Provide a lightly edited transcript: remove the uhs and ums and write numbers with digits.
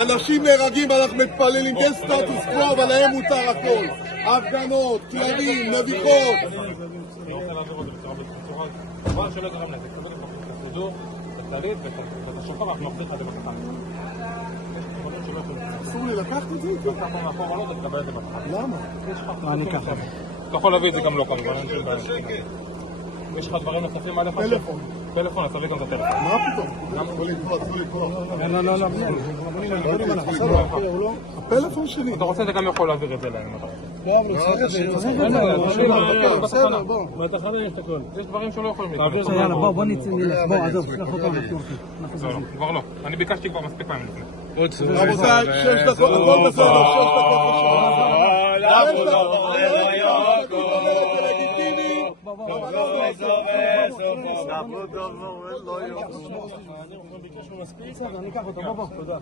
אנשים נהרגים, אנחנו מתפללים, יש סטטוס קוו, אבל להם מותר הכל. הפגנות, כלבים, נביחות. אני רוצה להעביר את זה בצורה טובה שלא גרם לזה. תקבל את הסידור, את הכללית ואת השופר, אנחנו נחזיר לך את זה בקטן. אסור לי לקחת את זה? אתה יכול מאחור עלות, אתה תקבל את זה בקטן. למה? אני ככה. אתה יכול להביא את זה גם לא כמובן. יש לך דברים נוספים עליך? טלפון. טלפון, אז תביא גם את הטלפון. מה פתאום? יכול לקרוא. לא. הפלאפון שלי. אתה רוצה, אתה גם יכול להעביר את זה להם. בסדר, בוא. בתחנה יש את הכל. יש דברים שלא יכולים תעביר זה, יאללה, בוא נצא, בוא, עזוב, שלח אותם. כבר לא. אני ביקשתי כבר מספיק פעמים לפני. רבותיי, 6 דקות, הכל בסדר, 6 דקות. אני אקח אותו, בוא, תודה.